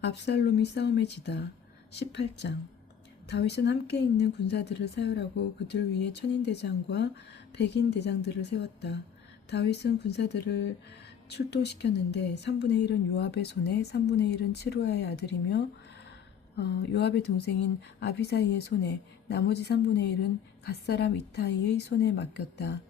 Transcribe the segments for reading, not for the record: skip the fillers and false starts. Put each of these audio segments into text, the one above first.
압살롬이 싸움에 지다. 18장. 다윗은 함께 있는 군사들을 사열하고 그들 위에 천인대장과 백인대장들을 세웠다. 다윗은 군사들을 출동시켰는데 3분의 1은 요압의 손에 3분의 1은 츠루아의 아들이며 요압의 동생인 아비사이의 손에 나머지 3분의 1은 갓사람 이타이의 손에 맡겼다.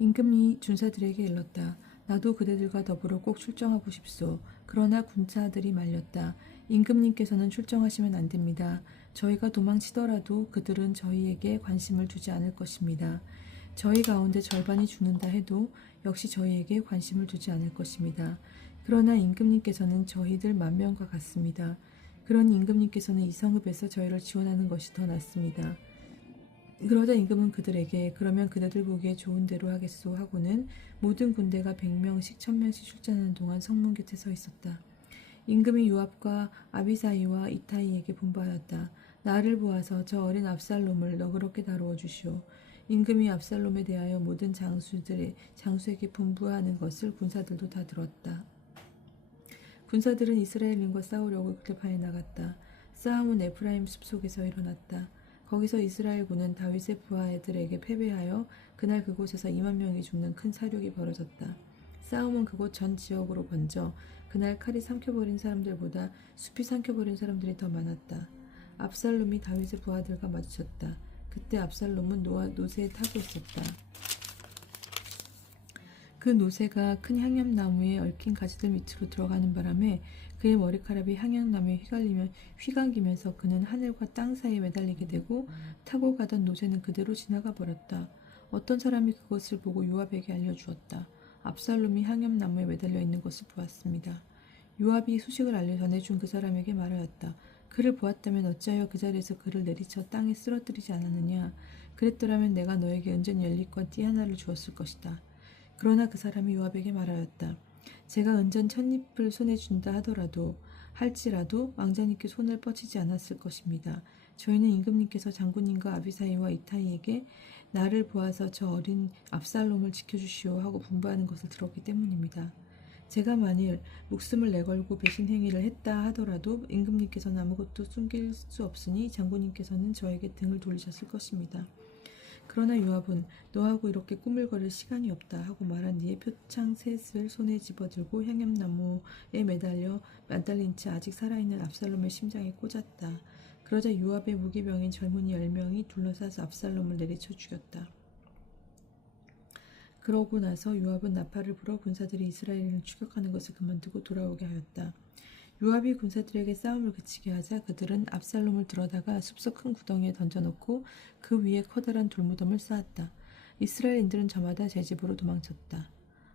임금이 군사들에게 일렀다. 나도 그대들과 더불어 꼭 출정하고 싶소. 그러나 군사들이 말렸다. 임금님께서는 출정하시면 안 됩니다. 저희가 도망치더라도 그들은 저희에게 관심을 두지 않을 것입니다. 저희 가운데 절반이 죽는다 해도 역시 저희에게 관심을 두지 않을 것입니다. 그러나 임금님께서는 저희들 10,000명과 같습니다. 그러니 임금님께서는 이 성읍에서 저희를 지원하는 것이 더 낫습니다. 그러자 임금은 그들에게 그러면 그대들 보기에 좋은 대로 하겠소 하고는 모든 군대가 100명씩 1000명씩 출전하는 동안 성문 곁에 서 있었다. 임금이 요압과 아비사이와 이타이에게 분부하였다. 나를 보아서 저 어린 압살롬을 너그럽게 다루어 주시오. 임금이 압살롬에 대하여 모든 장수에게 분부하는 것을 군사들도 다 들었다. 군사들은 이스라엘인과 싸우려고 길파에 나갔다. 싸움은 에프라임 숲속에서 일어났다. 거기서 이스라엘군은 다윗의 부하들에게 패배하여 그날 그곳에서 20,000명이 죽는 큰 사륙이 벌어졌다. 싸움은 그곳 전 지역으로 번져 그날 칼이 삼켜버린 사람들보다 숲이 삼켜버린 사람들이 더 많았다. 압살롬이 다윗의 부하들과 마주쳤다. 그때 압살롬은 노새에 타고 있었다. 그 노새가 큰 향염나무에 얽힌 가지들 밑으로 들어가는 바람에 그의 머리카락이 향양나무에 휘감기면서 그는 하늘과 땅 사이에 매달리게 되고 타고 가던 노새는 그대로 지나가 버렸다. 어떤 사람이 그것을 보고 요압에게 알려주었다. 압살롬이 향염나무에 매달려 있는 것을 보았습니다. 요압이 소식을 전해준 그 사람에게 말하였다. 그를 보았다면 어찌하여 그 자리에서 그를 내리쳐 땅에 쓰러뜨리지 않았느냐. 그랬더라면 내가 너에게 은전 연립과 띠 하나를 주었을 것이다. 그러나 그 사람이 요압에게 말하였다. 제가 은전 1000잎을 손에 준다 할지라도 왕자님께 손을 뻗치지 않았을 것입니다. 저희는 임금님께서 장군님과 아비사이와 이타이에게 나를 보아서 저 어린 압살롬을 지켜주시오 하고 분부하는 것을 들었기 때문입니다. 제가 만일 목숨을 내걸고 배신 행위를 했다 하더라도 임금님께서는 아무것도 숨길 수 없으니 장군님께서는 저에게 등을 돌리셨을 것입니다. 그러나 요압은 너하고 이렇게 꾸물거릴 시간이 없다 하고 말한 뒤에 표창 셋을 손에 집어들고 향염나무에 매달린 채 아직 살아있는 압살롬의 심장에 꽂았다. 그러자 요압의 무기병인 젊은이 10명이 둘러싸서 압살롬을 내리쳐 죽였다. 그러고 나서 요압은 나팔을 불어 군사들이 이스라엘을 추격하는 것을 그만두고 돌아오게 하였다. 요압이 군사들에게 싸움을 그치게 하자 그들은 압살롬을 들어다가 숲속 큰 구덩이에 던져놓고 그 위에 커다란 돌무덤을 쌓았다. 이스라엘인들은 저마다 제 집으로 도망쳤다.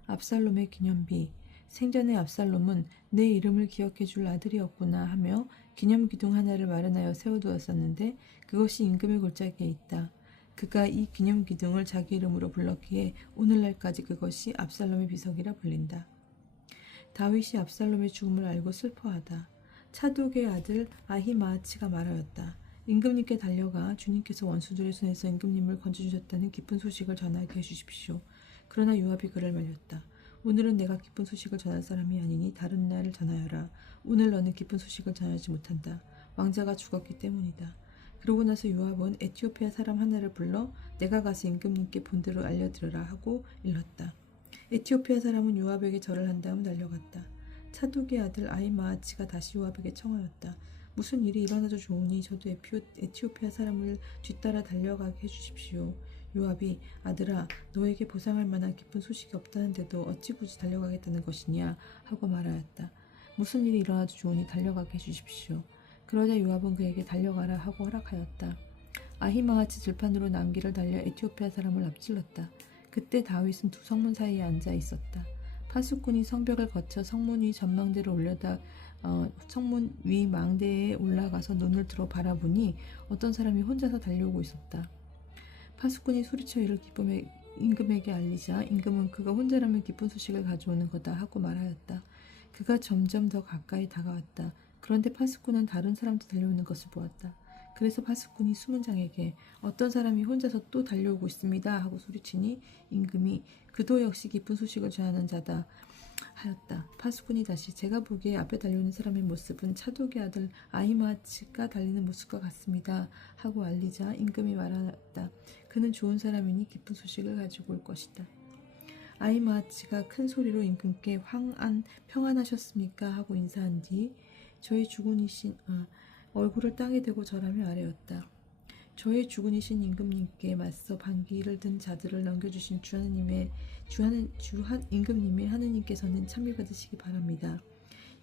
압살롬의 기념비. 생전에 압살롬은 내 이름을 기억해 줄 아들이 없구나 하며 기념기둥 하나를 마련하여 세워두었었는데 그것이 임금의 골짜기에 있다. 그가 이 기념기둥을 자기 이름으로 불렀기에 오늘날까지 그것이 압살롬의 비석이라 불린다. 다윗이 압살롬의 죽음을 알고 슬퍼하다. 차독의 아들 아히마아치가 말하였다. 임금님께 달려가 주님께서 원수들의 손에서 임금님을 건져주셨다는 기쁜 소식을 전하게 해주십시오. 그러나 요압이 그를 말렸다. 오늘은 내가 기쁜 소식을 전할 사람이 아니니 다른 날 전하여라. 오늘 너는 기쁜 소식을 전하지 못한다. 왕자가 죽었기 때문이다. 그러고 나서 요압은 에티오피아 사람 하나를 불러 내가 가서 임금님께 본드를 알려드려라 하고 일렀다. 에티오피아 사람은 요압에게 절을 한 다음 달려갔다. 차독의 아들 아히마아치가 다시 요압에게 청하였다. 무슨 일이 일어나도 좋으니 저도 에티오피아 사람을 뒤따라 달려가게 해주십시오. 요압이 아들아 너에게 보상할 만한 기쁜 소식이 없다는데도 어찌 굳이 달려가겠다는 것이냐 하고 말하였다. 무슨 일이 일어나도 좋으니 달려가게 해주십시오. 그러자 요압은 그에게 달려가라 하고 허락하였다. 아히마아치 들판으로 남길을 달려 에티오피아 사람을 앞질렀다. 그때 다윗은 두 성문 사이에 앉아 있었다. 파수꾼이 성벽을 거쳐 성문 위 전망대를 성문 위 망대에 올라가서 눈을 들어 바라보니 어떤 사람이 혼자서 달려오고 있었다. 파수꾼이 소리쳐 이를 임금에게 알리자 임금은 그가 혼자라면 기쁜 소식을 가져오는 거다 하고 말하였다. 그가 점점 더 가까이 다가왔다. 그런데 파수꾼은 다른 사람도 달려오는 것을 보았다. 그래서 파수꾼이 수문장에게 어떤 사람이 혼자서 또 달려오고 있습니다 하고 소리치니 임금이 그도 역시 기쁜 소식을 전하는 자다. 하였다. 파수꾼이 다시 제가 보기에 앞에 달려오는 사람의 모습은 차독의 아들 아히마아치가 달리는 모습과 같습니다. 하고 알리자 임금이 말하였다. 그는 좋은 사람이니 기쁜 소식을 가지고 올 것이다. 아히마아치가 큰 소리로 임금께 평안하셨습니까? 하고 인사한 뒤 저의 주군이신 얼굴을 땅에 대고 절하며 아뢰었다. 저의 주군이신 임금님께 맞서 반기를 든 자들을 넘겨주신 임금님의 하느님께서는 찬미받으시기 바랍니다.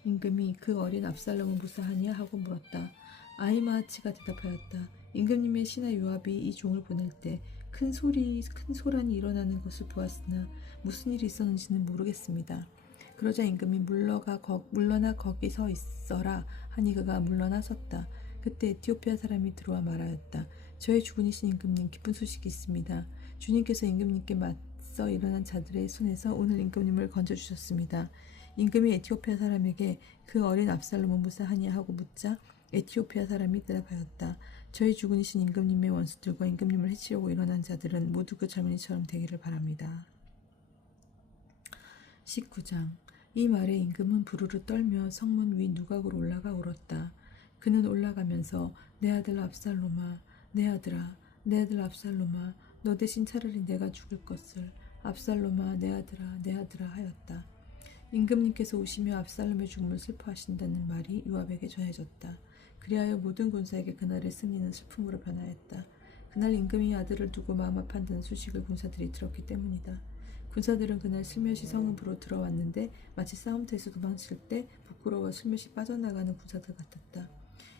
임금이 그 어린 압살롬을 무사하냐 하고 물었다. 아히마아치가 대답하였다. 임금님의 신하 요압이 이 종을 보낼 때 큰 소란이 일어나는 것을 보았으나 무슨 일이 있었는지는 모르겠습니다. 그러자 임금이 물러나 거기 서 있어라 하니 그가 물러나 섰다. 그때 에티오피아 사람이 들어와 말하였다. 저의 주군이신 임금님 기쁜 소식이 있습니다. 주님께서 임금님께 맞서 일어난 자들의 손에서 오늘 임금님을 건져주셨습니다. 임금이 에티오피아 사람에게 그 어린 압살롬은 무사하냐 하고 묻자 에티오피아 사람이 대답하였다. 저희 주군이신 임금님의 원수들과 임금님을 해치려고 일어난 자들은 모두 그 젊은이처럼 되기를 바랍니다. 19장. 이 말에 임금은 부르르 떨며 성문 위 누각으로 올라가 울었다. 그는 올라가면서 내 아들 압살롬아, 내 아들아, 내 아들 압살롬아, 너 대신 차라리 내가 죽을 것을, 압살롬아, 내 아들아 하였다. 임금님께서 오시며 압살롬의 죽음을 슬퍼하신다는 말이 요압에게 전해졌다. 그리하여 모든 군사에게 그날의 승리는 슬픔으로 변하였다. 그날 임금이 아들을 두고 마음 아파한다는 소식을 군사들이 들었기 때문이다. 군사들은 그날 슬며시 성읍으로 들어왔는데 마치 싸움터에서 도망칠 때 부끄러워 슬며시 빠져나가는 군사들 같았다.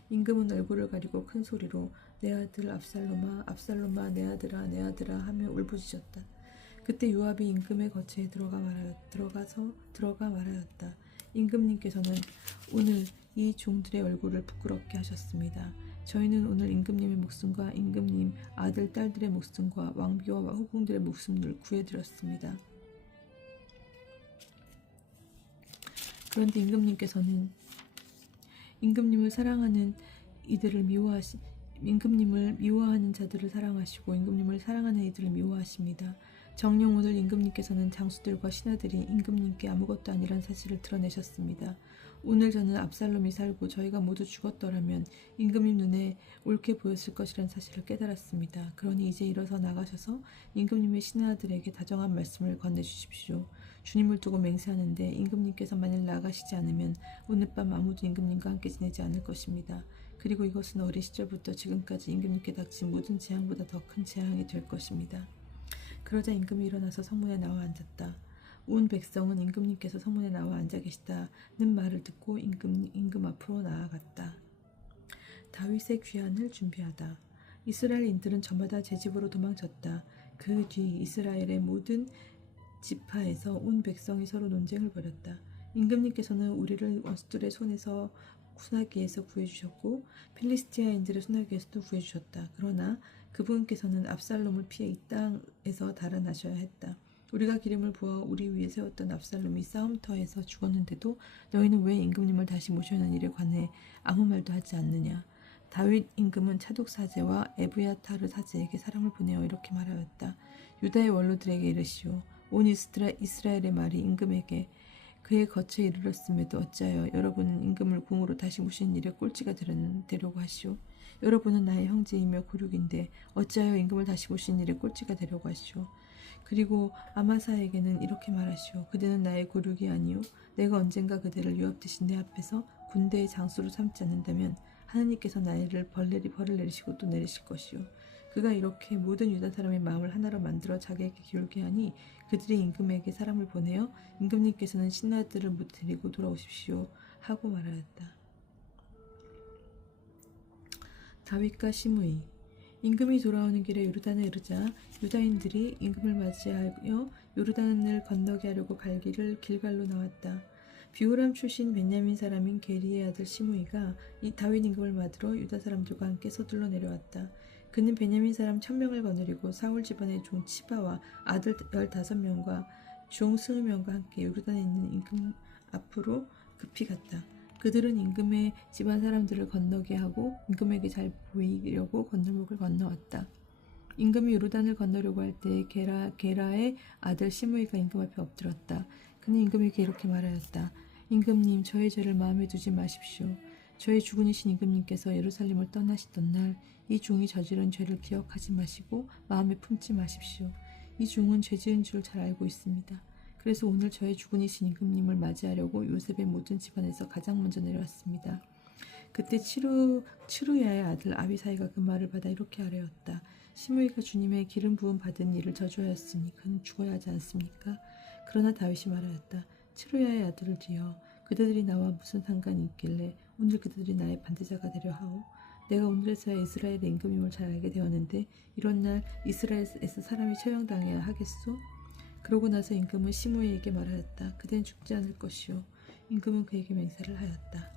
임금은 얼굴을 가리고 큰 소리로 내 아들 압살롬아, 압살롬아, 내 아들아 하며 울부짖었다. 그때 요압이 임금의 거처에 들어가 말하였다. 임금님께서는 오늘 이 종들의 얼굴을 부끄럽게 하셨습니다. 저희는 오늘 임금님의 목숨과 임금님 아들, 딸들의 목숨과 왕비와 후궁들의 목숨을 구해드렸습니다. 그런데 임금님께서는 임금님을 미워하는 자들을 사랑하시고 임금님을 사랑하는 이들을 미워하십니다. 정녕 오늘 임금님께서는 장수들과 신하들이 임금님께 아무것도 아니란 사실을 드러내셨습니다. 오늘 저는 압살롬이 살고 저희가 모두 죽었더라면 임금님 눈에 옳게 보였을 것이란 사실을 깨달았습니다. 그러니 이제 일어서 나가셔서 임금님의 신하들에게 다정한 말씀을 건네주십시오. 주님을 두고 맹세하는데 임금님께서 만일 나가시지 않으면 오늘 밤 아무도 임금님과 함께 지내지 않을 것입니다. 그리고 이것은 어린 시절부터 지금까지 임금님께 닥친 모든 재앙보다 더 큰 재앙이 될 것입니다. 그러자 임금이 일어나서 성문에 나와 앉았다. 온 백성은 임금님께서 성문에 나와 앉아 계시다는 말을 듣고 임금 앞으로 나아갔다. 다윗의 귀환을 준비하다. 이스라엘인들은 저마다 제 집으로 도망쳤다. 그 뒤 이스라엘의 모든 지파에서 온 백성이 서로 논쟁을 벌였다. 임금님께서는 우리를 원수들의 소나기에서 구해주셨고 필리스티아인들의 소나기에서도 구해주셨다. 그러나 그분께서는 압살롬을 피해 이 땅에서 달아나셔야 했다. 우리가 기름을 부어 우리 위에 세웠던 압살롬이 싸움터에서 죽었는데도 너희는 왜 임금님을 다시 모셔는 일에 관해 아무 말도 하지 않느냐. 다윗 임금은 차독 사제와 에브야타르 사제에게 사람을 보내어 이렇게 말하였다. 유다의 원로들에게 이르시오. 온 이스라엘의 말이 임금에게 그의 거처에 이르렀음에도 어찌하여 여러분은 임금을 궁으로 다시 모시는 일에 꼴찌가 되려고 하시오. 여러분은 나의 형제이며 고륙인데 어찌하여 임금을 다시 모시는 일에 꼴찌가 되려고 하시오. 그리고 아마사에게는 이렇게 말하시오. 그대는 나의 고륙이 아니오. 내가 언젠가 그대를 요압 대신 내 앞에서 군대의 장수로 삼지 않는다면 하느님께서 나를 벌을 내리시고 또 내리실 것이오. 그가 이렇게 모든 유다 사람의 마음을 하나로 만들어 자기에게 기울게 하니 그들이 임금에게 사람을 보내어 임금님께서는 신하들을 못 데리고 돌아오십시오 하고 말하였다. 다윗과 시므이. 임금이 돌아오는 길에 요르단에 이르자 유다인들이 임금을 맞이하여 요르단을 건너게 하려고 갈 길을 길갈로 나왔다. 비호람 출신 베냐민 사람인 게리의 아들 시므이가 이 다윗 임금을 맞으러 유다 사람들과 함께 서둘러 내려왔다. 그는 베냐민 사람 1000명을 거느리고 사울 집안의 종 치바와 아들 15명과 종 20명과 함께 요르단에 있는 임금 앞으로 급히 갔다. 그들은 임금의 집안 사람들을 건너게 하고 임금에게 잘 보이려고 건널목을 건너왔다. 임금이 요르단을 건너려고 할 때 게라의 아들 시므이가 임금 앞에 엎드렸다. 그는 임금에게 이렇게 말하였다. 임금님, 저의 죄를 마음에 두지 마십시오. 저의 주군이신 임금님께서 예루살렘을 떠나시던 날 이 종이 저지른 죄를 기억하지 마시고 마음에 품지 마십시오. 이 종은 죄 지은 줄 잘 알고 있습니다. 그래서 오늘 저의 주군이신 임금님을 맞이하려고 요셉의 모든 집안에서 가장 먼저 내려왔습니다. 그때 치루야의 아들 아비사이가 그 말을 받아 이렇게 아뢰었다. 시므이가 주님의 기름 부음 받은 일을 저주하였으니 그는 죽어야 하지 않습니까? 그러나 다윗이 말하였다. 치루야의 아들들이여, 그대들이 나와 무슨 상관이 있길래 오늘 그대들이 나의 반대자가 되려 하오? 내가 오늘에서야 이스라엘의 임금임을 잘 알게 되었는데 이런 날 이스라엘에서 사람이 처형당해야 하겠소? 그러고 나서 임금은 시므이에게 말하였다. 그대는 죽지 않을 것이오. 임금은 그에게 맹세를 하였다.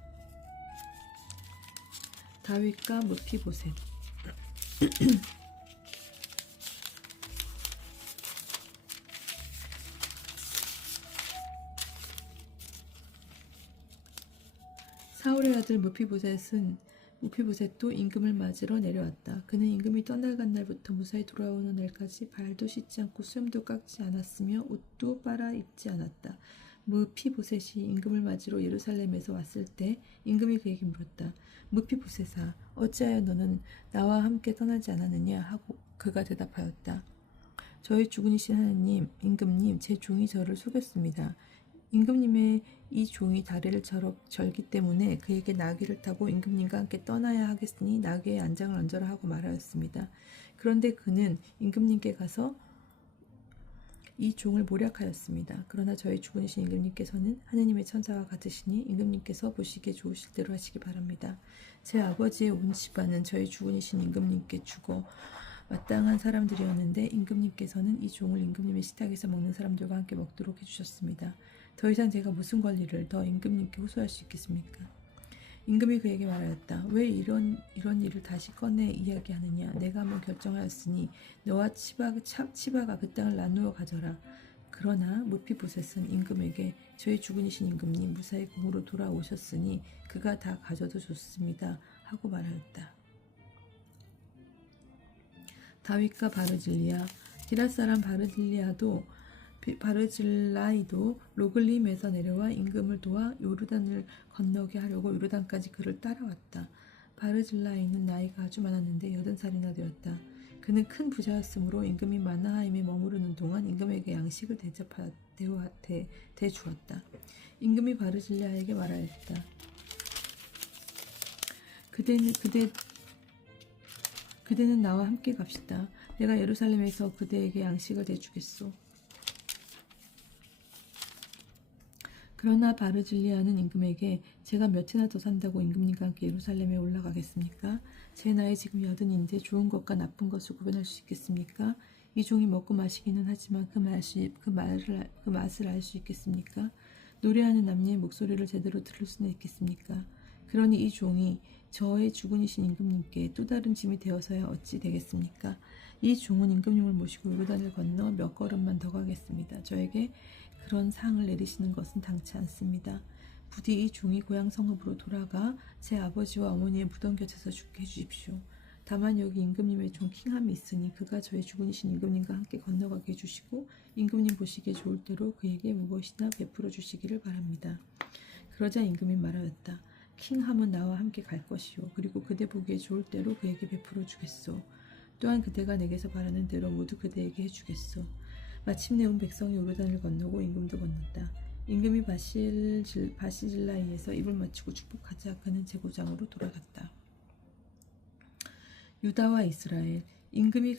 다윗과 무피보셋. 사울의 아들 무피보셋도 임금을 맞으러 내려왔다. 그는 임금이 떠나간 날부터 무사히 돌아오는 날까지 발도 씻지 않고 수염도 깎지 않았으며 옷도 빨아 입지 않았다. 무피보셋이 임금을 맞으러 예루살렘에서 왔을 때 임금이 그에게 물었다. 무피보셋아, 어찌하여 너는 나와 함께 떠나지 않았느냐 하고 그가 대답하였다. 저희 주군이신 하나님, 임금님, 제 종이 저를 속였습니다. 임금님의 이 종이 다리를 절기 때문에 그에게 나귀를 타고 임금님과 함께 떠나야 하겠으니 나귀의 안장을 얹어라 하고 말하였습니다. 그런데 그는 임금님께 가서 이 종을 모략하였습니다. 그러나 저희 주군이신 임금님께서는 하느님의 천사와 같으시니 임금님께서 보시기에 좋으실 대로 하시기 바랍니다. 제 아버지의 온 집안은 저희 주군이신 임금님께 주고 마땅한 사람들이었는데 임금님께서는 이 종을 임금님의 식탁에서 먹는 사람들과 함께 먹도록 해주셨습니다. 더 이상 제가 무슨 권리를 더 임금님께 호소할 수 있겠습니까? 임금이 그에게 말하였다. 왜 이런 일을 다시 꺼내 이야기하느냐? 내가 한번 결정하였으니 너와 치바가 그 땅을 나누어 가져라. 그러나 무피보셋은 임금에게 저희 주군이신 임금님 무사히 궁으로 돌아오셨으니 그가 다 가져도 좋습니다 하고 말하였다. 다윗과 바르질리아. 기랏 사람 바르질라이도 로글림에서 내려와 임금을 도와 요르단을 건너게 하려고 요르단까지 그를 따라왔다. 바르질라이는 나이가 아주 많았는데 80살이나 되었다. 그는 큰 부자였으므로 임금이 마나하임에 머무르는 동안 임금에게 양식을 대주었다. 임금이 바르질라에게 말하였다. 그대는 나와 함께 갑시다. 내가 예루살렘에서 그대에게 양식을 대주겠소. 그러나 바르질리아는 임금에게 제가 몇이나 더 산다고 임금님과 함께 예루살렘에 올라가겠습니까? 제 나이 지금 80인데 좋은 것과 나쁜 것을 구분할 수 있겠습니까? 이 종이 먹고 마시기는 하지만 그 맛을 알 수 있겠습니까? 노래하는 남녀의 목소리를 제대로 들을 수는 있겠습니까? 그러니 이 종이 저의 주군이신 임금님께 또 다른 짐이 되어서야 어찌 되겠습니까? 이 종은 임금님을 모시고 요르단을 건너 몇 걸음만 더 가겠습니다. 저에게 그런 상을 내리시는 것은 당치 않습니다. 부디 이 종이 고향 성읍으로 돌아가 제 아버지와 어머니의 무덤 곁에서 죽게 해주십시오. 다만 여기 임금님의 종 킹함이 있으니 그가 저의 주군이신 임금님과 함께 건너가게 해주시고 임금님 보시기에 좋을 대로 그에게 무엇이나 베풀어 주시기를 바랍니다. 그러자 임금이 말하였다. 킹함은 나와 함께 갈 것이요. 그리고 그대 보기에 좋을 대로 그에게 베풀어 주겠소. 또한 그대가 내게서 바라는 대로 모두 그대에게 해주겠소. 마침내 온 백성이 요르단을 건너고 임금도 건넜다. 임금이 바시질라이에서 입을 맞추고 축복하자 그는 제고장으로 돌아갔다. 유다와 이스라엘. 임금이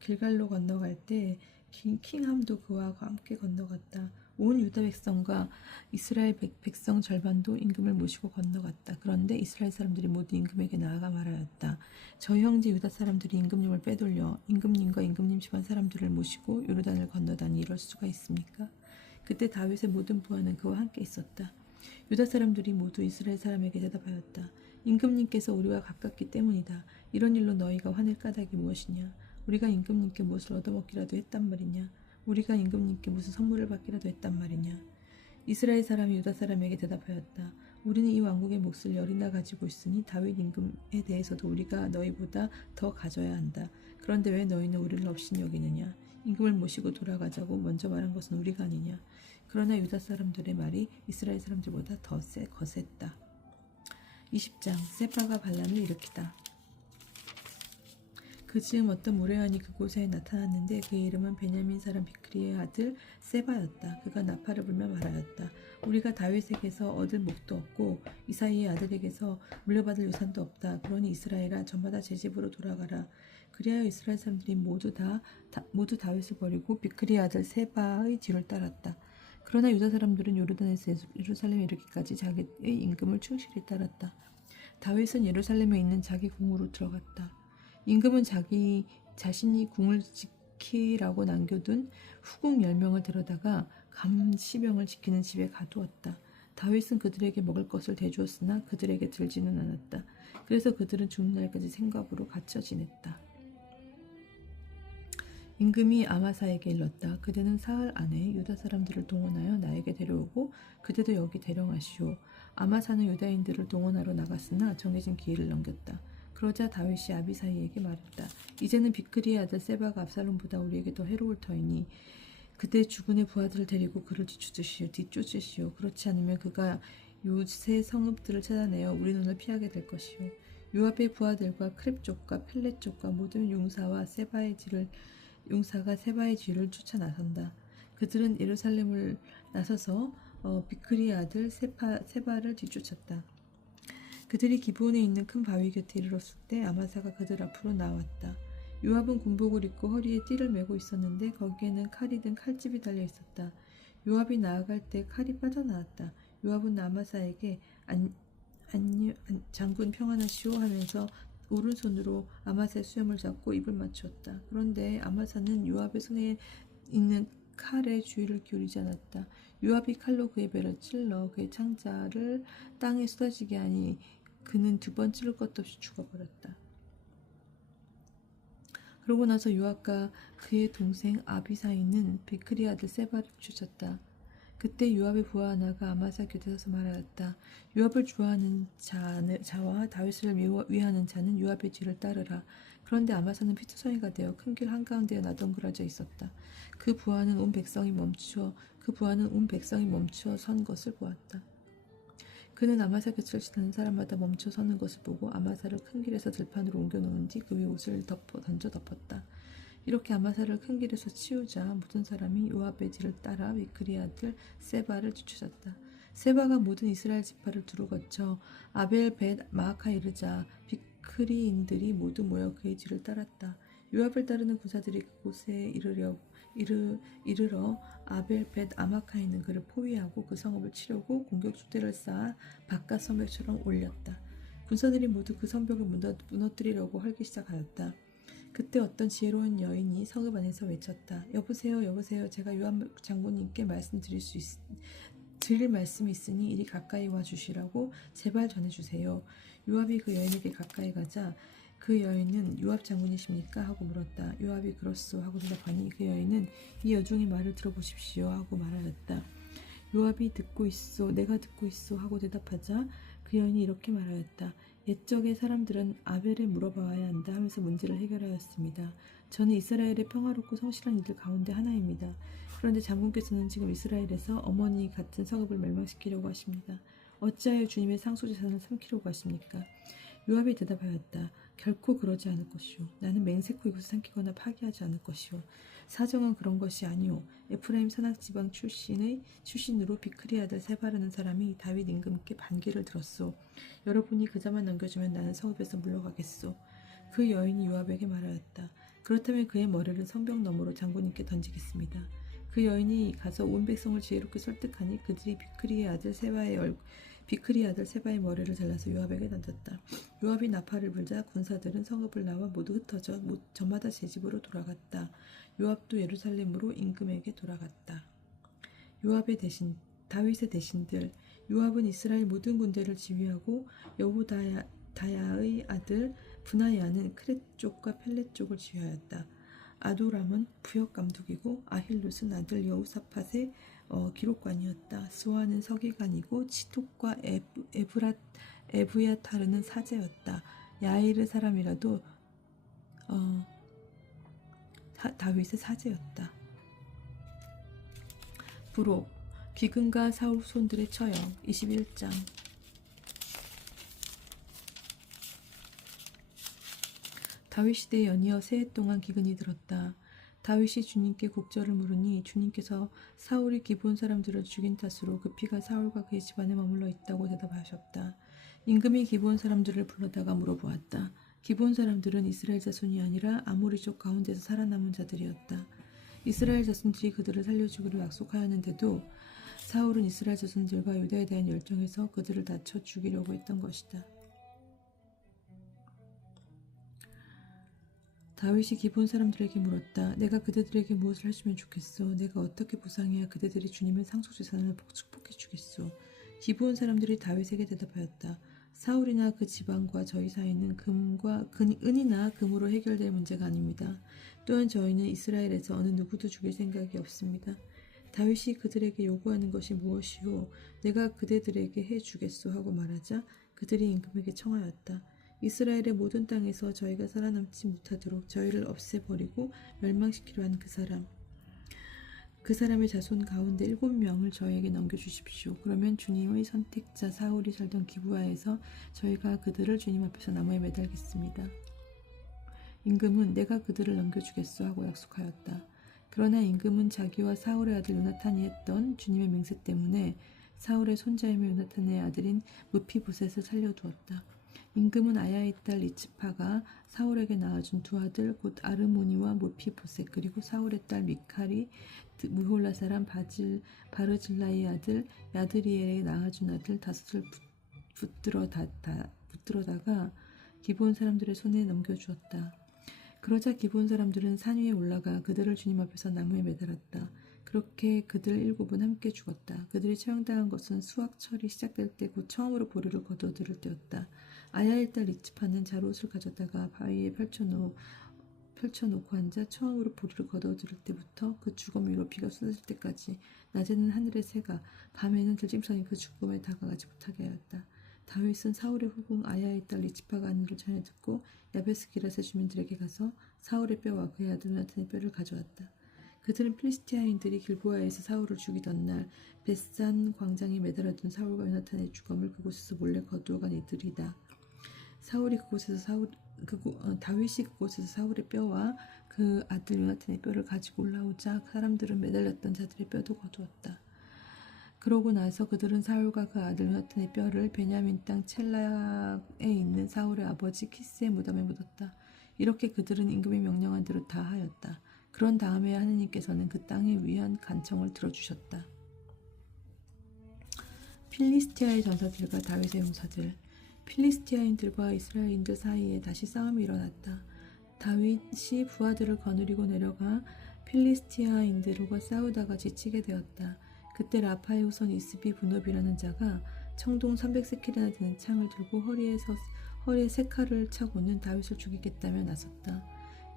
길갈로 건너갈 때 킹함도 그와 함께 건너갔다. 온 유다 백성과 이스라엘 백성 절반도 임금을 모시고 건너갔다. 그런데 이스라엘 사람들이 모두 임금에게 나아가 말하였다. 저희 형제 유다 사람들이 임금님을 빼돌려 임금님과 임금님 집안 사람들을 모시고 요르단을 건너다니 이럴 수가 있습니까? 그때 다윗의 모든 부하는 그와 함께 있었다. 유다 사람들이 모두 이스라엘 사람에게 대답하였다. 임금님께서 우리와 가깝기 때문이다. 이런 일로 너희가 화낼 까닭이 무엇이냐? 우리가 임금님께 무엇을 얻어먹기라도 했단 말이냐? 우리가 임금님께 무슨 선물을 받기라도 했단 말이냐? 이스라엘 사람이 유다 사람에게 대답하였다. 우리는 이 왕국의 몫을 열이나 가지고 있으니 다윗 임금에 대해서도 우리가 너희보다 더 가져야 한다. 그런데 왜 너희는 우리를 없인 여기느냐? 임금을 모시고 돌아가자고 먼저 말한 것은 우리가 아니냐? 그러나 유다 사람들의 말이 이스라엘 사람들보다 더 거셌다. 20장 세바가 발람을 일으키다. 그 즈음 어떤 무례한이 그곳에 나타났는데 그의 이름은 베냐민 사람 비크리의 아들 세바였다. 그가 나팔을 불며 말하였다. 우리가 다윗에게서 얻을 목도 없고 이사이의 아들에게서 물려받을 유산도 없다. 그러니 이스라엘아 저마다 제 집으로 돌아가라. 그리하여 이스라엘 사람들이 모두 다윗을 버리고 비크리의 아들 세바의 뒤를 따랐다. 그러나 유다 사람들은 요르단에서 예루살렘에 이르기까지 자기의 임금을 충실히 따랐다. 다윗은 예루살렘에 있는 자기 궁으로 들어갔다. 임금은 자신이 궁을 지키라고 남겨둔 후궁 10명을 데려다가 감시병을 지키는 집에 가두었다. 다윗은 그들에게 먹을 것을 대주었으나 그들에게 들지는 않았다. 그래서 그들은 죽는 날까지 생각으로 갇혀 지냈다. 임금이 아마사에게 일렀다. 그대는 사흘 안에 유다 사람들을 동원하여 나에게 데려오고 그대도 여기 대령하시오. 아마사는 유다인들을 동원하러 나갔으나 정해진 기일을 넘겼다. 그러자 다윗이 아비사이에게 말했다. 이제는 비크리의 아들 세바가 압살롬보다 우리에게 더 해로울 터이니 그대 주군의 부하들을 데리고 그를 뒤쫓으시오. 그렇지 않으면 그가 요새 성읍들을 찾아내어 우리 눈을 피하게 될 것이오. 요압의 부하들과 크렙 쪽과 펠렛 쪽과 모든 용사가 세바의 뒤를 쫓아 나선다. 그들은 예루살렘을 나서서 비크리의 아들 세바를 뒤쫓았다. 그들이 기브온에 있는 큰 바위 곁에 이르렀을 때 아마사가 그들 앞으로 나왔다. 요압은 군복을 입고 허리에 띠를 메고 있었는데 거기에는 칼이 든 칼집이 달려 있었다. 요압이 나아갈 때 칼이 빠져나왔다. 요압은 아마사에게 장군 평안하시오 하면서 오른손으로 아마사의 수염을 잡고 입을 맞추었다. 그런데 아마사는 요압의 손에 있는 칼에 주의를 기울이지 않았다. 요압이 칼로 그의 배를 찔러 그의 창자를 땅에 쏟아지게 하니 그는 2번 찌를 것도 없이 죽어버렸다. 그러고 나서 요압과 그의 동생 아비사이는 비크리 아들 세바를 쫓았다. 그때 요압의 부하 하나가 아마사 곁에 서서 말하였다. 요압을 좋아하는 자와 다윗을 위하는 자는 요압의 뒤를 따르라. 그런데 아마사는 피투성이가 되어 큰 길 한가운데에 나덩그러져 있었다. 그 부하는 온 백성이 멈추어 선 것을 보았다. 그는 아마사 곁을 지나는 사람마다 멈춰 서는 것을 보고 아마사를 큰 길에서 들판으로 옮겨놓은 뒤 그 위에 옷을 던져 덮었다. 이렇게 아마사를 큰 길에서 치우자 모든 사람이 요압의 뒤를 따라 비크리 아들 세바를 뒤쫓았다. 세바가 모든 이스라엘 지파를 두루 거쳐 아벨 벳 마아카에 이르자 비크리인들이 모두 모여 그의 뒤를 따랐다. 요압을 따르는 군사들이 그곳에 이르러 아벨 벳 아마카에 있는 그를 포위하고 그 성읍을 치려고 공격 축대를 쌓아 바깥 성벽처럼 올렸다. 군사들이 모두 그 성벽을 무너뜨리려고 헐기 시작하였다. 그때 어떤 지혜로운 여인이 성읍 안에서 외쳤다. 여보세요, 여보세요. 제가 요압 장군님께 드릴 말씀이 있으니 이리 가까이 와 주시라고 제발 전해주세요. 요압이 그 여인에게 가까이 가자 그 여인은 요압 장군이십니까? 하고 물었다. 요압이 그렇소 하고 대답하니 그 여인은 이 여종의 말을 들어보십시오 하고 말하였다. 요압이 듣고 있소, 내가 듣고 있소 하고 대답하자 그 여인이 이렇게 말하였다. 옛적의 사람들은 아벨에 물어봐야 한다 하면서 문제를 해결하였습니다. 저는 이스라엘의 평화롭고 성실한 이들 가운데 하나입니다. 그런데 장군께서는 지금 이스라엘에서 어머니 같은 성읍을 멸망시키려고 하십니다. 어찌하여 주님의 상속재산을 삼키려고 하십니까? 요압이 대답하였다. 결코 그러지 않을 것이오. 나는 맹세코 이곳을 삼키거나 파괴하지 않을 것이오. 사정은 그런 것이 아니오. 에프라임 산악지방 출신으로 비크리 아들 세바라는 사람이 다윗 임금께 반기를 들었소. 여러분이 그자만 넘겨주면 나는 성읍에서 물러가겠소. 그 여인이 요압에게 말하였다. 그렇다면 그의 머리를 성벽 너머로 장군님께 던지겠습니다. 그 여인이 가서 온 백성을 지혜롭게 설득하니 그들이 비크리 아들 세바의 머리를 잘라서 요압에게 던졌다. 요압이 나팔을 불자 군사들은 성읍을 나와 모두 흩어져 저마다 제 집으로 돌아갔다. 요압도 예루살렘으로 임금에게 돌아갔다. 다윗의 대신들. 요압은 이스라엘 모든 군대를 지휘하고 여호다야의 아들 브나야는 크렛 쪽과 펠렛 쪽을 지휘하였다. 아도람은 부역 감독이고 아힐룻은 아들 여우사팟의 기록관이었다. 스와는 서기관이고 치독과 에브야타르는 사제였다. 야일의 사람이라도 다윗의 사제였다. 부록 기근과 사울 후손들의 처형 21장. 다윗 시대에 연이어 세 해 동안 기근이 들었다. 다윗이 주님께 곡절을 물으니 주님께서 사울이 기브온 사람들을 죽인 탓으로 그 피가 사울과 그의 집안에 머물러 있다고 대답하셨다. 임금이 기브온 사람들을 불러다가 물어보았다. 기브온 사람들은 이스라엘 자손이 아니라 아모리족 가운데서 살아남은 자들이었다. 이스라엘 자손들이 그들을 살려주기로 약속하였는데도 사울은 이스라엘 자손들과 유다에 대한 열정에서 그들을 다쳐 죽이려고 했던 것이다. 다윗이 기브온 사람들에게 물었다. 내가 그대들에게 무엇을 해주면 좋겠소? 내가 어떻게 보상해야 그대들이 주님의 상속재산을 축복해 주겠소? 기브온 사람들이 다윗에게 대답하였다. 사울이나 그 집안과 저희 사이는 은이나 금으로 해결될 문제가 아닙니다. 또한 저희는 이스라엘에서 어느 누구도 죽일 생각이 없습니다. 다윗이 그들에게 요구하는 것이 무엇이오? 내가 그대들에게 해주겠소 하고 말하자 그들이 임금에게 청하였다. 이스라엘의 모든 땅에서 저희가 살아남지 못하도록 저희를 없애버리고 멸망시키려 한 그 사람의 자손 가운데 7명을 저희에게 넘겨주십시오. 그러면 주님의 선택자 사울이 살던 기브아에서 저희가 그들을 주님 앞에서 나무에 매달겠습니다. 임금은 내가 그들을 넘겨주겠소 하고 약속하였다. 그러나 임금은 자기와 사울의 아들 요나탄이 했던 주님의 맹세 때문에 사울의 손자이며 요나탄의 아들인 무피보셋을 살려두었다. 임금은 아야의 딸 리츠파가 사울에게 낳아준 두 아들 곧 아르모니와 무피보셋 그리고 사울의 딸 미칼이 무홀라 사람 바르질라의 아들 야드리엘에게 낳아준 아들 다섯을 붙들어다가 기브온 사람들의 손에 넘겨주었다. 그러자 기브온 사람들은 산 위에 올라가 그들을 주님 앞에서 나무에 매달았다. 그렇게 그들 7은 함께 죽었다. 그들이 처형당한 것은 수확철이 시작될 때 곧 처음으로 보리를 거둬들을 때였다. 아야의 딸 리츠파는 자롯을 가져다가 바위에 펼쳐놓고 앉아 처음으로 보리를 거둬들을 때부터 그 죽음 위로 비가 쏟아질 때까지 낮에는 하늘의 새가 밤에는 들짐승이 그 죽음에 다가가지 못하게 하였다. 다윗은 사울의 후궁 아야의 딸 리츠파가 하는 일을 전해 듣고 야베스 기럇의 주민들에게 가서 사울의 뼈와 그의 아들 요나탄의 뼈를 가져왔다. 그들은 필리스티아인들이 길보아에서 사울을 죽이던 날 벳산 광장에 매달아둔 사울과 요나탄의 죽음을 그곳에서 몰래 거두어간 이들이다. 다윗이 그곳에서 사울의 뼈와 그 아들 요나탄의 뼈를 가지고 올라오자 사람들은 매달렸던 자들의 뼈도 거두었다. 그러고 나서 그들은 사울과 그 아들 요나탄의 뼈를 베냐민 땅 첼라에 있는 사울의 아버지 키스의 무덤에 묻었다. 이렇게 그들은 임금이 명령한 대로 다 하였다. 그런 다음에 하느님께서는 그 땅에 위한 간청을 들어주셨다. 필리스티아의 전사들과 다윗의 용사들. 필리스티아인들과 이스라엘인들 사이에 다시 싸움이 일어났다. 다윗이 부하들을 거느리고 내려가 필리스티아인들과 싸우다가 지치게 되었다. 그때 라파의 후손 이스비 분업이라는 자가 청동 300세켈이나 되는 창을 들고 허리에 세 칼을 차고는 다윗을 죽이겠다며 나섰다.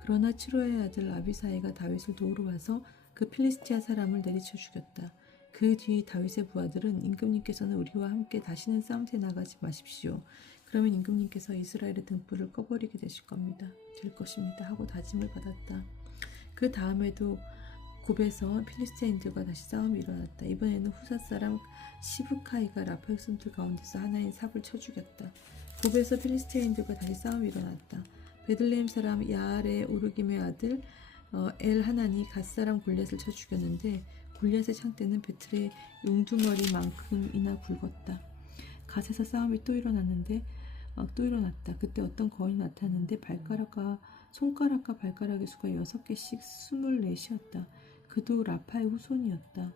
그러나 치로의 아들 아비사이가 다윗을 도우러 와서 그 필리스티아 사람을 내리쳐 죽였다. 그 뒤 다윗의 부하들은 임금님께서는 우리와 함께 다시는 싸움터에 나가지 마십시오. 그러면 임금님께서 이스라엘의 등불을 꺼버리게 될 것입니다. 하고 다짐을 받았다. 그 다음에도 곱에서 필리스티아인들과 다시 싸움이 일어났다. 이번에는 후사 사람 시브카이가 라파 백성들 가운데서 하나인 삽을 쳐 죽였다. 곱에서 필리스티아인들과 다시 싸움이 일어났다. 베들레헴 사람 야알의 오르김의 아들 엘하난이 갓 사람 골리앗을 쳐 죽였는데 골리앗의 창대는 베틀의 용두머리만큼이나 굵었다. 갓에서 싸움이 또 일어났다. 그때 어떤 거인이 나타났는데 손가락과 발가락의 수가 6개씩 24이었다. 그도 라파의 후손이었다.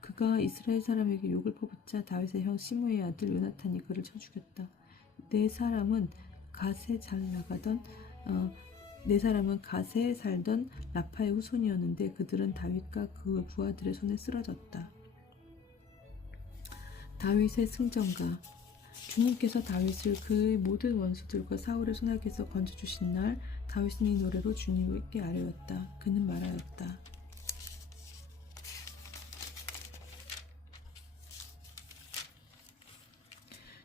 그가 이스라엘 사람에게 욕을 퍼붓자 다윗의 형 시므의 아들 요나탄이 그를 쳐 죽였다. 네 사람은 갓에 살던 라파의 후손이었는데 그들은 다윗과 그 부하들의 손에 쓰러졌다. 다윗의 승전가. 주님께서 다윗을 그의 모든 원수들과 사울의 손아귀에서 건져주신 날 다윗은 이 노래로 주님께 아뢰었다. 그는 말하였다.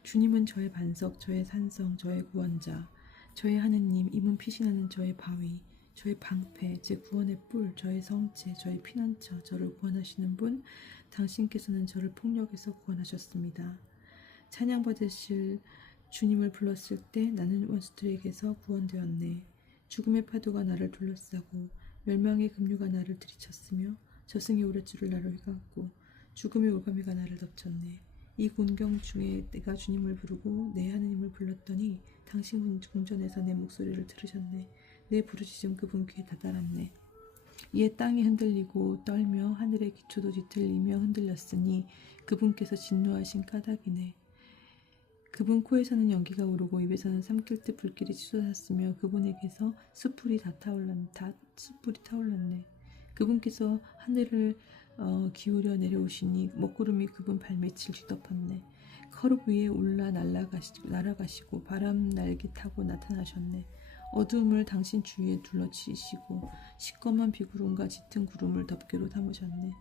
주님은 저의 반석, 저의 산성, 저의 구원자, 저의 하느님, 임은 피신하는 저의 바위. 저의 방패, 제 구원의 뿔, 저의 성체, 저의 피난처, 저를 구원하시는 분, 당신께서는 저를 폭력에서 구원하셨습니다. 찬양받으실 주님을 불렀을 때 나는 원수들에게서 구원되었네. 죽음의 파도가 나를 둘러싸고 멸망의 급류가 나를 들이쳤으며 저승의 우레줄을 나를 휘감고 죽음의 올가미가 나를 덮쳤네. 이 곤경 중에 내가 주님을 부르고 내 하느님을 불렀더니 당신 궁전에서 내 목소리를 들으셨네. 내 부르짖음 그분 귀에 다다랐네. 이에 땅이 흔들리고 떨며 하늘의 기초도 뒤틀리며 흔들렸으니 그분께서 진노하신 까닭이네. 그분 코에서는 연기가 오르고 입에서는 삼킬 듯 불길이 솟았으며 그분에게서 숯불이 타올랐네. 그분께서 하늘을 기울여 내려오시니 먹구름이 그분 발밑을 뒤덮었네. 커룹 위에 올라 날아가시고 바람 날개 타고 나타나셨네. 어둠을 당신 주위에 둘러치시고 시꺼먼 비구름과 짙은 구름을 덮개로 담으셨네.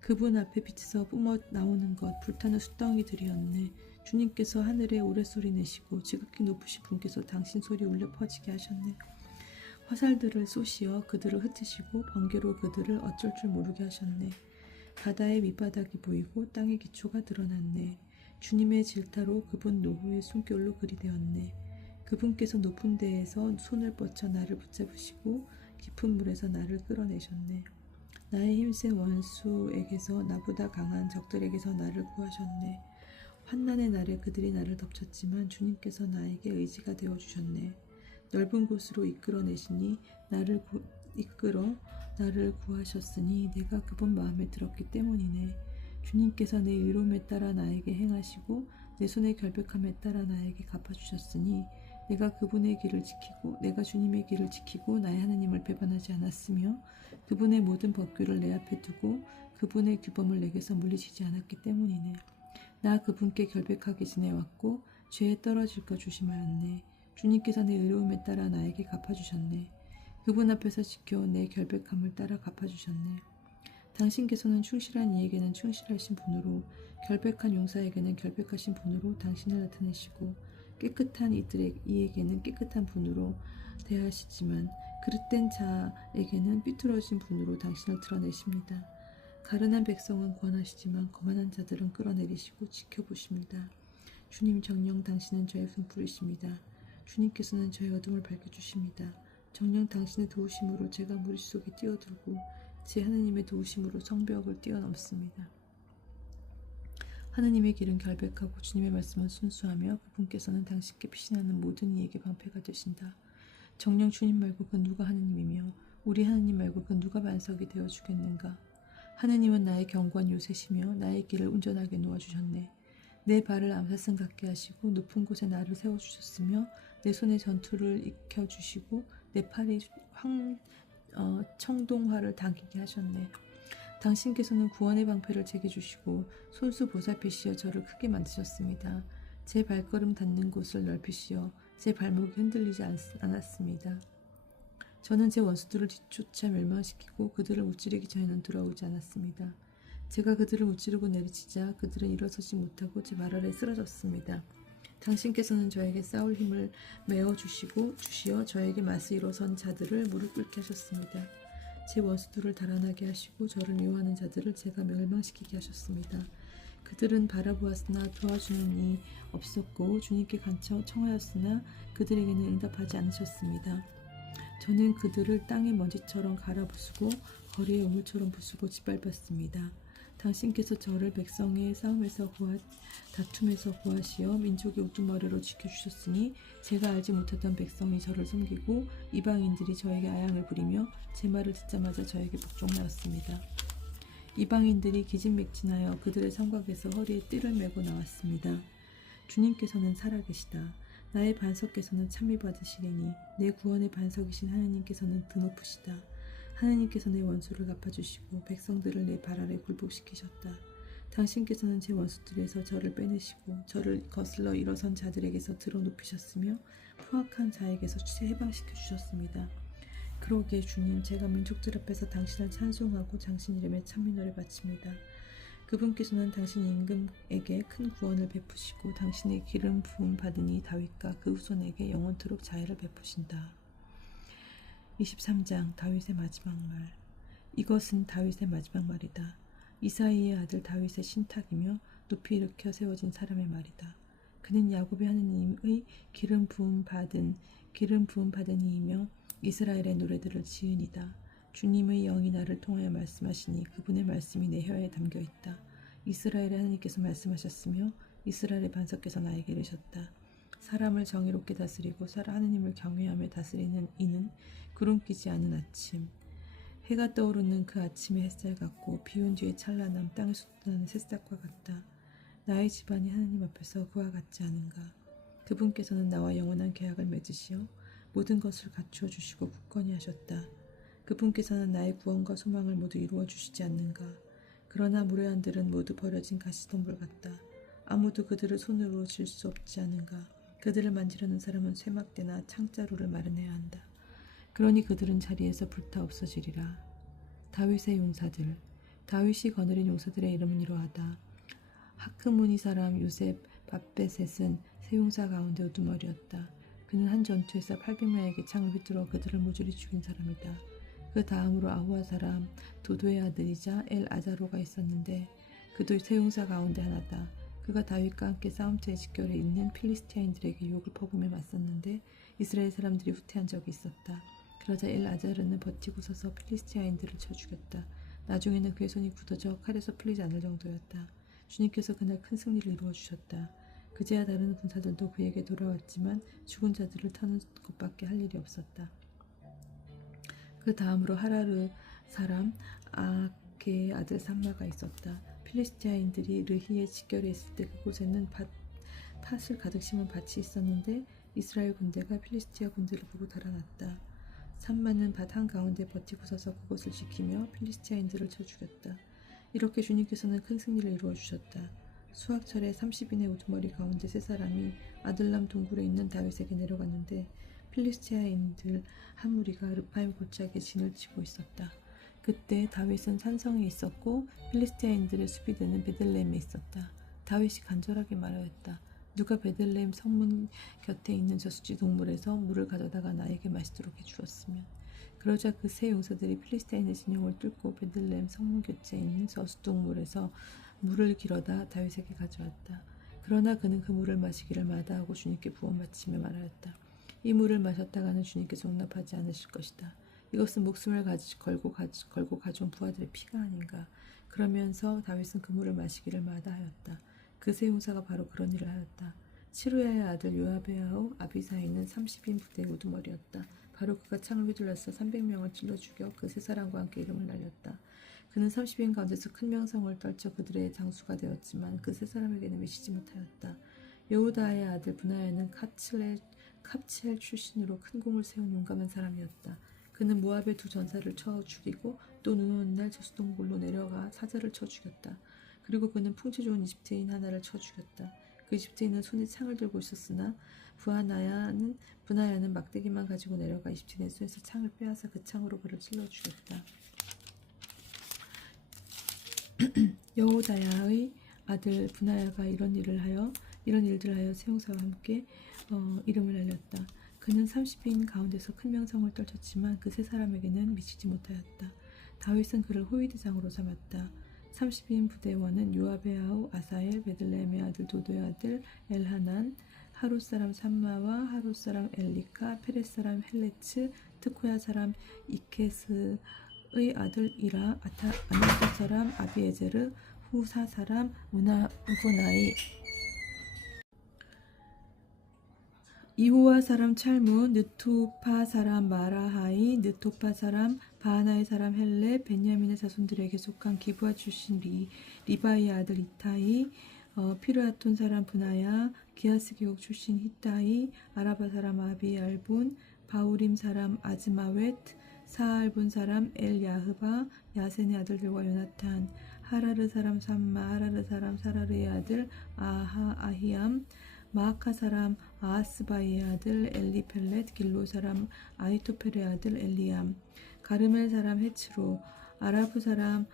그분 앞에 빛에서 뿜어 나오는 것 불타는 숫덩이들이었네. 주님께서 하늘에 오랫소리 내시고 지극히 높으신 분께서 당신 소리 울려 퍼지게 하셨네. 화살들을 쏘시어 그들을 흩으시고 번개로 그들을 어쩔 줄 모르게 하셨네. 바다의 밑바닥이 보이고 땅의 기초가 드러났네. 주님의 질타로 그분 노후의 숨결로 그리되었네. 그분께서 높은 데에서 손을 뻗쳐 나를 붙잡으시고 깊은 물에서 나를 끌어내셨네. 나의 힘센 원수에게서 나보다 강한 적들에게서 나를 구하셨네. 환난의 날에 그들이 나를 덮쳤지만 주님께서 나에게 의지가 되어주셨네. 넓은 곳으로 이끌어내시니 이끌어 나를 구하셨으니 내가 그분 마음에 들었기 때문이네. 주님께서 내 의로움에 따라 나에게 행하시고 내 손의 결백함에 따라 나에게 갚아주셨으니 내가 주님의 길을 지키고 나의 하느님을 배반하지 않았으며 그분의 모든 법규를 내 앞에 두고 그분의 규범을 내게서 물리치지 않았기 때문이네. 나 그분께 결백하게 지내왔고 죄에 떨어질까 조심하였네. 주님께서 내 의로움에 따라 나에게 갚아주셨네. 그분 앞에서 지켜온 내 결백함을 따라 갚아주셨네. 당신께서는 충실한 이에게는 충실하신 분으로 결백한 용사에게는 결백하신 분으로 당신을 나타내시고 깨끗한 이에게는 깨끗한 분으로 대하시지만 그릇된 자에게는 삐뚤어진 분으로 당신을 드러내십니다. 가련한 백성은 구원하시지만 거만한 자들은 끌어내리시고 지켜보십니다. 주님 정녕 당신은 저의 등불이십니다. 주님께서는 저의 어둠을 밝혀주십니다. 정녕 당신의 도우심으로 제가 무리 속에 뛰어들고 제 하느님의 도우심으로 성벽을 뛰어넘습니다. 하느님의 길은 결백하고 주님의 말씀은 순수하며 그분께서는 당신께 피신하는 모든 이에게 방패가 되신다. 정녕 주님 말고 그 누가 하느님이며 우리 하느님 말고 그 누가 반석이 되어 주겠는가. 하느님은 나의 견고한 요새시며 나의 길을 온전하게 놓아주셨네. 내 발을 암사슴 같게 하시고 높은 곳에 나를 세워주셨으며 내 손에 전투를 익혀주시고 내 팔이 청동화를 당기게 하셨네. 당신께서는 구원의 방패를 제게 주시고 손수 보살피시어 저를 크게 만드셨습니다. 제 발걸음 닿는 곳을 넓히시어 제 발목이 흔들리지 않았습니다. 저는 제 원수들을 뒤쫓아 멸망시키고 그들을 무찌르기 전에는 돌아오지 않았습니다. 제가 그들을 무찌르고 내리치자 그들은 일어서지 못하고 제 발 아래 쓰러졌습니다. 당신께서는 저에게 싸울 힘을 주시어 저에게 맞서 일어선 자들을 무릎 꿇게 하셨습니다. 제 원수들을 달아나게 하시고 저를 미워하는 자들을 제가 멸망시키게 하셨습니다. 그들은 바라보았으나 도와주는 이 없었고 주님께 간청 청하였으나 그들에게는 응답하지 않으셨습니다. 저는 그들을 땅의 먼지처럼 갈아부수고 거리의 우물처럼 부수고 짓밟았습니다. 당신께서 저를 백성의 다툼에서 구하시어 민족의 우두머리로 지켜주셨으니 제가 알지 못하던 백성이 저를 섬기고 이방인들이 저에게 아양을 부리며 제 말을 듣자마자 저에게 복종하였습니다. 이방인들이 기진맥진하여 그들의 성곽에서 허리에 띠를 메고 나왔습니다. 주님께서는 살아계시다. 나의 반석께서는 찬미 받으시리니 내 구원의 반석이신 하느님께서는 드높으시다. 하느님께서 내 원수를 갚아주시고 백성들을 내 발 아래 굴복시키셨다. 당신께서는 제 원수들에서 저를 빼내시고 저를 거슬러 일어선 자들에게서 들어눕히셨으며 포악한 자에게서 해방시켜 주셨습니다. 그러기에 주님, 제가 민족들 앞에서 당신을 찬송하고 당신 이름에 찬미 노래 바칩니다. 그분께서는 당신 임금에게 큰 구원을 베푸시고 당신의 기름 부음 받으니 다윗과 그 후손에게 영원토록 자애를 베푸신다. 23장 다윗의 마지막 말. 이것은 다윗의 마지막 말이다. 이사이의 아들 다윗의 신탁이며 높이 일으켜 세워진 사람의 말이다. 그는 야곱의 하느님의 기름 부음 받은 이이며 이스라엘의 노래들을 지으니다. 주님의 영이 나를 통하여 말씀하시니 그분의 말씀이 내 혀에 담겨 있다. 이스라엘의 하나님께서 말씀하셨으며 이스라엘의 반석께서 나에게 이르셨다. 사람을 정의롭게 다스리고 하느님을 경외하며 다스리는 이는 구름 끼지 않은 아침, 해가 떠오르는 그 아침의 햇살 같고 비온 뒤의 찬란함, 땅에 솟아나는 새싹과 같다. 나의 집안이 하나님 앞에서 그와 같지 않은가. 그분께서는 나와 영원한 계약을 맺으시어 모든 것을 갖추어 주시고 굳건히 하셨다. 그분께서는 나의 구원과 소망을 모두 이루어 주시지 않는가. 그러나 무례한들은 모두 버려진 가시덤불 같다. 아무도 그들을 손으로 질 수 없지 않은가. 그들을 만지려는 사람은 쇠막대나 창자루를 마련해야 한다. 그러니 그들은 자리에서 불타 없어지리라. 다윗의 용사들. 다윗이 거느린 용사들의 이름은 이러하다. 하크모니 사람 요셉 밧베셋은 세 용사 가운데 우두머리였다. 그는 한 전투에서 800명에게 창을 휘두르어 그들을 모조리 죽인 사람이다. 그 다음으로 아후아 사람 도도의 아들이자 엘 아자로가 있었는데 그도 세 용사 가운데 하나다. 그가 다윗과 함께 싸움터의 직결에 있는 필리스티아인들에게 유혹을 퍼부며 맞섰는데 이스라엘 사람들이 후퇴한 적이 있었다. 그러자 엘 아자르는 버티고 서서 필리스티아인들을 쳐 죽였다. 나중에는 그의 손이 굳어져 칼에서 풀리지 않을 정도였다. 주님께서 그날 큰 승리를 이루어 주셨다. 그제야 다른 군사들도 그에게 돌아왔지만 죽은 자들을 터는 것밖에 할 일이 없었다. 그 다음으로 하라르 사람 아게의 아들 삼마가 있었다. 필리스티아인들이 르히에 직결해 있을 때 그곳에는 팥을 가득 심은 밭이 있었는데 이스라엘 군대가 필리스티아 군대를 보고 달아났다. 삼마는 밭 한가운데 버티고 서서 그곳을 지키며 필리스티아인들을 쳐 죽였다. 이렇게 주님께서는 큰 승리를 이루어 주셨다. 수학철에 30인의 우두머리 가운데 세 사람이 아들람 동굴에 있는 다윗에게 내려갔는데 필리스티아인들 한 무리가 르파임 골짜기에 진을 치고 있었다. 그때 다윗은 산성에 있었고 필리스티아인들의 수비대는 베들레헴에 있었다. 다윗이 간절하게 말하였다. 누가 베들레헴 성문 곁에 있는 저수지 동물에서 물을 가져다가 나에게 마시도록 해주었으면. 그러자 그 세 용사들이 필리스티아인의 진영을 뚫고 베들레헴 성문 곁에 있는 저수동물에서 물을 길어다 다윗에게 가져왔다. 그러나 그는 그 물을 마시기를 마다하고 주님께 부원 바치며 말하였다. 이 물을 마셨다가는 주님께서 용납하지 않으실 것이다. 이것은 목숨을 걸고 가져온 부하들의 피가 아닌가. 그러면서 다윗은 그 물을 마시기를 마다하였다. 그 세 용사가 바로 그런 일을 하였다. 치루야의 아들 요압의 아우 아비사이는 30인 부대의 우두머리였다. 바로 그가 창을 휘둘러서 300명을 찔러 죽여 그 세 사람과 함께 이름을 날렸다. 그는 30인 가운데서 큰 명성을 떨쳐 그들의 장수가 되었지만 그 세 사람에게는 미치지 못하였다. 여호다의 아들 브나야는 캅첼 출신으로 큰 공을 세운 용감한 사람이었다. 그는 모압의 두 전사를 쳐 죽이고 또 눈 오는 날 저수동굴로 내려가 사자를 쳐 죽였다. 그리고 그는 풍채 좋은 이집트인 하나를 쳐 죽였다. 그 이집트인은 손에 창을 들고 있었으나 브나야는 막대기만 가지고 내려가 이집트인의 손에서 창을 빼앗아 그 창으로 그를 찔러 죽였다. 여호다야의 아들 브나야가 이런 일들을 하여 세 용사와 함께 이름을 알렸다. 그는 30인 가운데서 큰 명성을 떨쳤지만 그 세 사람에게는 미치지 못하였다. 다윗은 그를 호위대장으로 삼았다. 30인 부대원은 요압의 아우 아사엘, 베들레헴의 아들 도도의 아들 엘하난, 하롯 사람 삼마와 하롯 사람 엘리카, 페렛 사람 헬레츠, 트코야 사람 이케스의 아들 이라, 아나토 사람 아비에제르, 후사 사람 우고나이, 이호와 사람 찰무, 느투파 사람 마라하이, 느토파 사람 바하나의 사람 헬레, 베냐민의 자손들에게 속한 기브아 출신 리바이의 아들 이타이, 피르아톤 사람 브나야, 기하스 기옥 출신 히타이, 아라바 사람 아비알본, 바우림 사람 아즈마웻, 사알본 사람 엘야흐바, 야센의 아들들과 요나탄, 하라르 사람 삼마, 하라르 사람 사라르의 아들 아히암, 마아카 사람 아하스바이의 아들 엘리펠렛, 길로 사람 아히토펠의 아들 엘리암, 가르멜 사람 헤츠로, 아라브 사람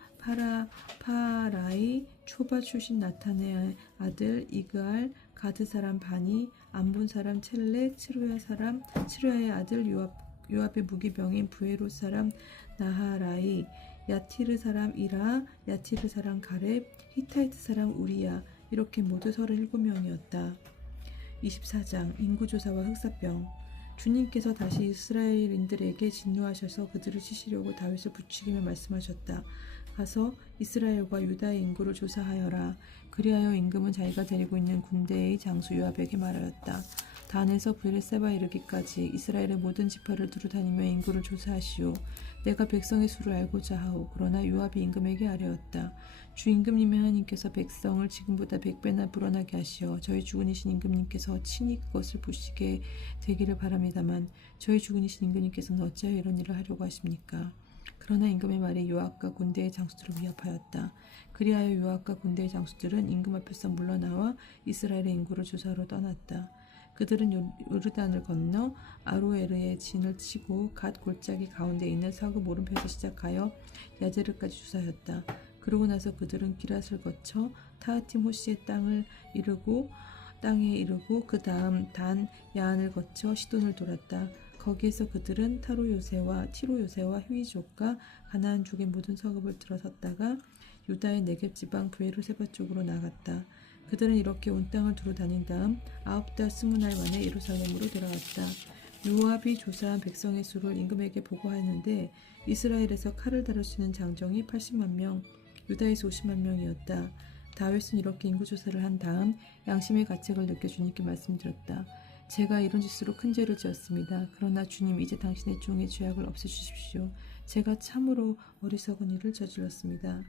파라이, 초바 출신 나탄의 아들 이그알, 가드 사람 바니, 암본 사람 첼레, 치루야의 아들 요압의 무기병인 부에롯 사람 나하라이, 야티르 사람 이라, 야티르 사람 가렙, 히타이트 사람 우리야, 이렇게 모두 37명이었다. 24장 인구조사와 흑사병. 주님께서 다시 이스라엘인들에게 진노하셔서 그들을 치시려고 다윗을 부추기며 말씀하셨다. 가서 이스라엘과 유다의 인구를 조사하여라. 그리하여 임금은 자기가 데리고 있는 군대의 장수 요압에게 말하였다. 단에서 브엘세바에 이르기까지 이스라엘의 모든 지파를 두루 다니며 인구를 조사하시오. 내가 백성의 수를 알고자 하오. 그러나 요압이 임금에게 아뢰었다. 주 임금님의 하나님께서 백성을 지금보다 100배나 불어나게 하시어 저희 주군이신 임금님께서 친히 그것을 보시게 되기를 바랍니다만 저희 주군이신 임금님께서는 어찌하여 이런 일을 하려고 하십니까? 그러나 임금의 말이 요압과 군대의 장수들을 위협하였다. 그리하여 요압과 군대의 장수들은 임금 앞에서 물러나와 이스라엘의 인구를 조사하러 떠났다. 그들은 요르단을 건너 아로에르의 진을 치고 갓 골짜기 가운데 있는 사급 오른편에서 시작하여 야제르까지 조사하였다. 그러고 나서 그들은 기랏을 거쳐 타하팀 호시의 땅에 이르고 그 다음 단 야한을 거쳐 시돈을 돌았다. 거기에서 그들은 타로 요새와 티로 요새와 휘족과 가나안 족의 모든 서급을 들어섰다가 유다의 네겝 지방 브에르세바 쪽으로 나갔다. 그들은 이렇게 온 땅을 두루 다닌 다음 9달 20날 만에 예루살렘으로 돌아왔다. 요압이 조사한 백성의 수를 임금에게 보고하였는데 이스라엘에서 칼을 다룰 수 있는 장정이 80만 명, 유다에서 50만 명이었다. 다윗은 이렇게 인구조사를 한 다음 양심의 가책을 느껴 주님께 말씀드렸다. 제가 이런 짓으로 큰 죄를 지었습니다. 그러나 주님, 이제 당신의 종의 죄악을 없애주십시오. 제가 참으로 어리석은 일을 저질렀습니다.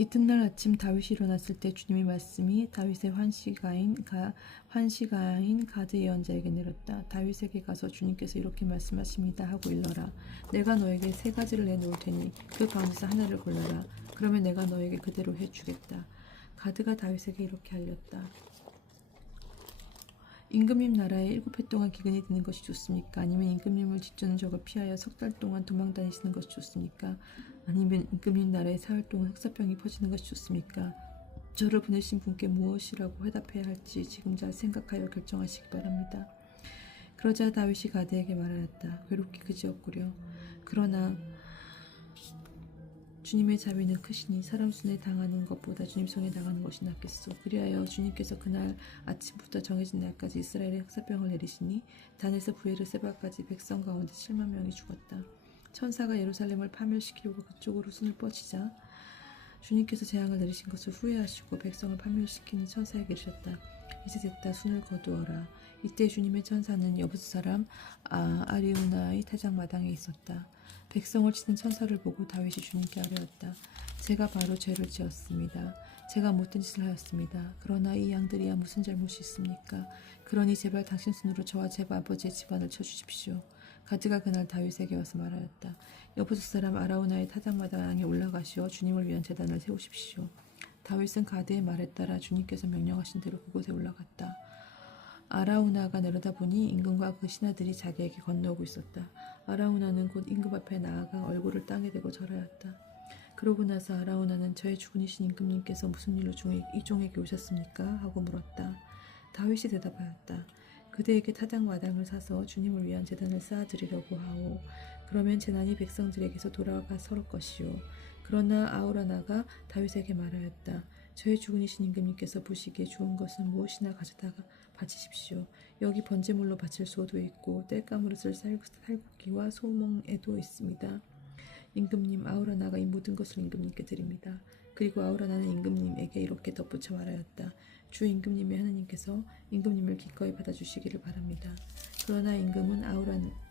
이튿날 아침 다윗이 일어났을 때 주님의 말씀이 다윗의 환시가인 가드 예언자에게 내렸다. 다윗에게 가서 주님께서 이렇게 말씀하십니다 하고 일러라. 내가 너에게 3가지를 내놓을 테니 그 가운데서 하나를 골라라. 그러면 내가 너에게 그대로 해주겠다. 가드가 다윗에게 이렇게 알렸다. 임금님 나라에 7해 동안 기근이 드는 것이 좋습니까? 아니면 임금님을 뒤쫓는 적을 피하여 3달 동안 도망 다니시는 것이 좋습니까? 아니면 임금님 나라에 사흘 동안 흑사병이 퍼지는 것이 좋습니까? 저를 보내신 분께 무엇이라고 해답해야 할지 지금 잘 생각하여 결정하시기 바랍니다. 그러자 다윗이 가드에게 말하였다. 괴롭기 그지없구려. 그러나 주님의 자비는 크시니 사람 손에 당하는 것보다 주님 손에 당하는 것이 낫겠소. 그리하여 주님께서 그날 아침부터 정해진 날까지 이스라엘에 흑사병을 내리시니 단에서 브에르세바까지 백성 가운데 7만 명이 죽었다. 천사가 예루살렘을 파멸시키려고 그쪽으로 손을 뻗치자 주님께서 재앙을 내리신 것을 후회하시고 백성을 파멸시키는 천사에게 이르셨다. 이제 됐다. 손을 거두어라. 이때 주님의 천사는 여부스 사람 아리우나의 타작마당에 있었다. 백성을 치는 천사를 보고 다윗이 주님께 아뢰었다. 제가 바로 죄를 지었습니다. 제가 못된 짓을 하였습니다. 그러나 이 양들이야 무슨 잘못이 있습니까? 그러니 제발 당신 손으로 저와 제 아버지의 집안을 쳐주십시오. 가드가 그날 다윗에게 와서 말하였다. 여부스 사람 아라우나의 타작마당에 올라가시어 주님을 위한 제단을 세우십시오. 다윗은 가드의 말에 따라 주님께서 명령하신 대로 그곳에 올라갔다. 아라우나가 내려다보니 임금과 그 신하들이 자기에게 건너오고 있었다. 아라우나는 곧 임금 앞에 나아가 얼굴을 땅에 대고 절하였다. 그러고 나서 아라우나는 저의 주군이신 임금님께서 무슨 일로 이 종에게 오셨습니까? 하고 물었다. 다윗이 대답하였다. 그대에게 타작마당을 사서 주님을 위한 제단을 쌓아드리려고 하오. 그러면 재난이 백성들에게서 돌아가 서올 것이오. 그러나 아우라나가 다윗에게 말하였다. 저의 주군이신 임금님께서 보시기에 좋은 것은 무엇이나 가져다가 바치십시오. 여기 번제물로 바칠 소도 있고 땔감으로 쓸 살구기와 소몽에도 있습니다. 임금님, 아우라나가 이 모든 것을 임금님께 드립니다. 그리고 아우라나는 임금님에게 이렇게 덧붙여 말하였다. 주 임금님의 하느님께서 임금님을 기꺼이 받아주시기를 바랍니다. 그러나 임금은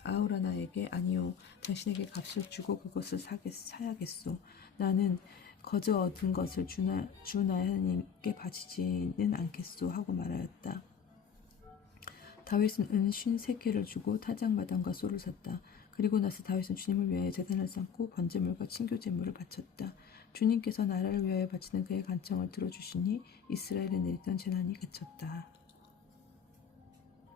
아우라나에게 아니요, 당신에게 값을 주고 그것을 사야겠소. 나는 거저 얻은 것을 주 나의 하느님께 바치지는 않겠소 하고 말하였다. 다윗은 은 53개를 주고 타작마당과 소를 샀다. 그리고 나서 다윗은 주님을 위하여 제단을 쌓고 번제물과 친교제물을 바쳤다. 주님께서 나라를 위하여 바치는 그의 간청을 들어주시니 이스라엘에 내리던 재난이 그쳤다.